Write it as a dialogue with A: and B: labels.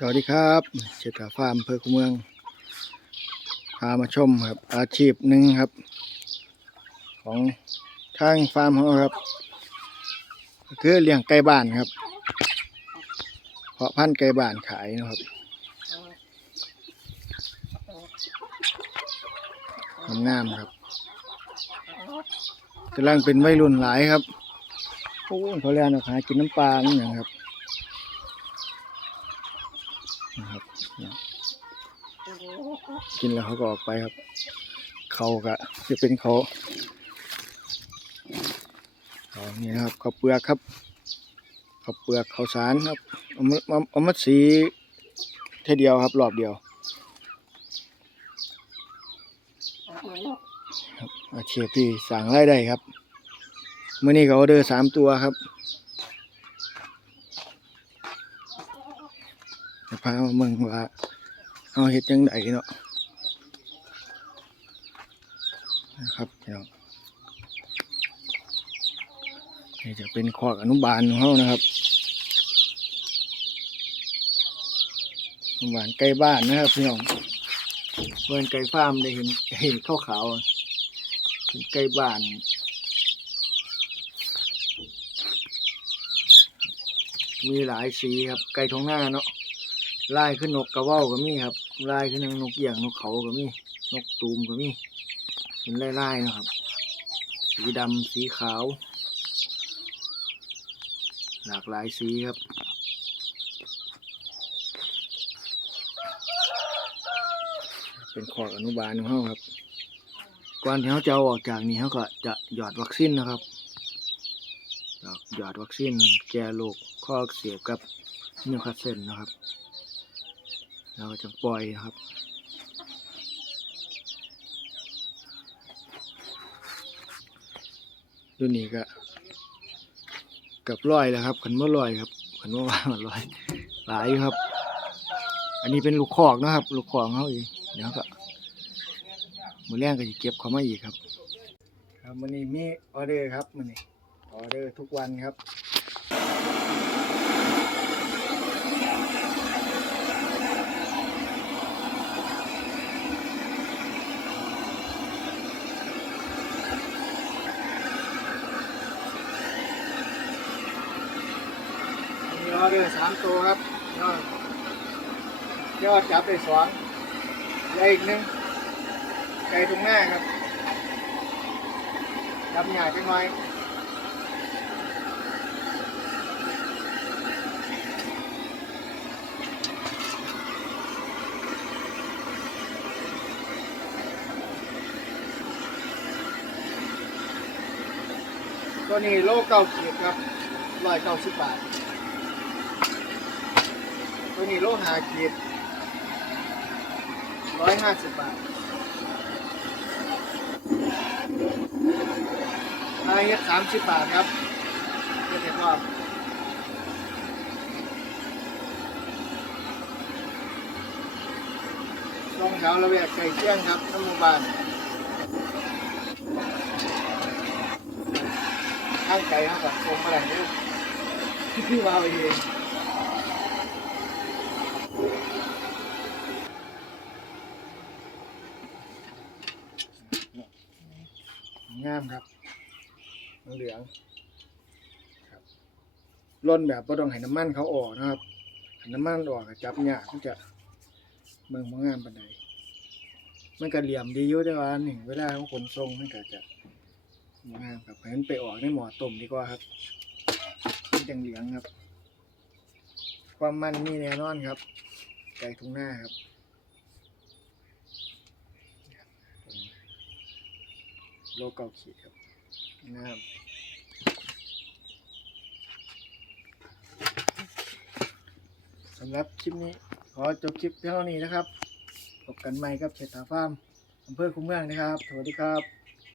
A: สวัสดีครับเชษฐาฟาร์มเภอคูเมือง พามาชมครับ อาชีพหนึ่งครับ ของทางฟาร์มของเราครับคือเลี้ยงไก่บ้านครับ เพาะพันธุ์ไก่บ้านขายนะครับงามครับกำลังเป็นวัยรุ่นหลายครับโอ้เขาเรียกนะหากินน้ำปลานี่อย่างครับ นะครับกินแล้วเขาก็ออกไปครับ เขาก็จะเป็นเขาเขานี่นะครับเขาเปลือกครับเขาเปลือกเขาสารครับเอามาเอามาสีเท่เดียวครับรอบเดียวครับอาเชีพที่สั่งรายได้ครับเมื่อนี้ก็ออเดอร์สามตัวครับ จะพามาเมืองว่าเอาเฮ็ดจังไดเนาะนะครับพี่น้องนี่จะเป็นคอกอนุบาลของเขานะครับอนุบาลใกล้บ้านนะครับพี่น้องเมื่อนไก่ฟาร์มได้เห็นเห็นข้าวขาวเป็นใกล้บ้านมีหลายสีครับไก่ท้องหน้าเนาะ ลายขึ้นนกกระว้าก็มีครับลายขึ้นนกเอี่ยงนกเขาก็มีนกตูมก็มีเป็นลายลายๆนะครับ สีดำสีขาว หลากหลายสีครับเป็นขอกอนุบาลของเขาครับ ก่อนที่เขาจะออกจากนี้เขาก็จะหยอดวัคซีนนะครับ หยอดวัคซีนแก้โรคข้อเสียบกับนิวคาสเซนนะครับ เราก็จะปล่อยนะครับรุ่นนี้ก็เกับร้อยแล้วครับขันว่าร้อยครับขันว่าว่ามันร้อยหลายครับ อันนี้เป็นลูกคอกนะครับ ลูกคอกเขาเองเดี๋ยวก็มือแรงก็จะเก็บเขามาอีกครับ ครับมันนี้มีออเดอร์ครับมันนี้ออเดอร์ทุกวันครับ อเดอร์สามตัวครับยอดยอดจับได้สองเหลืออีกหนึ่งไก่ตรงหน้าครับจับหยาจังไว้ตัวนี้โลเก้าขีดครับร้อยเก้าสิบบาท ตัวนี้โลหาขีดร้อยห้าสิบบาทลายเฮ็ดสามสิบบาทครับเฮ็ดเห็ดรอบลงแถวระแวกไก่เชี่ยงครับน้ำมูบานข้างไก่ครับส่งมาแล้วเนี่ยพี่ว่าไปเองามครับเหลืองครับร่นแบบบ่ต้องให้น้ำมันเขาออกนะครับให้น้ำมันออกจับยากมันจะเมืองบ่งามปานใดมันก็เหลี่ยมดีอยู่แต่ว่านี่เวลาของขนทรงมันก็จะบ่งามครับให้มันไปออกในหม้อต้มดีกว่าครับจังเหลืองครับ ความมันมีแน่นอนครับไก่ทุ่งหน้าครับ โลเก้าขีดครับงามสำหรับคลิปนี้ ขอจบคลิปเท่านี้นะครับพบกันใหม่กับเขตตาฟาร์มอำเภอคุ้มเมืองนะครับ สวัสดีครับ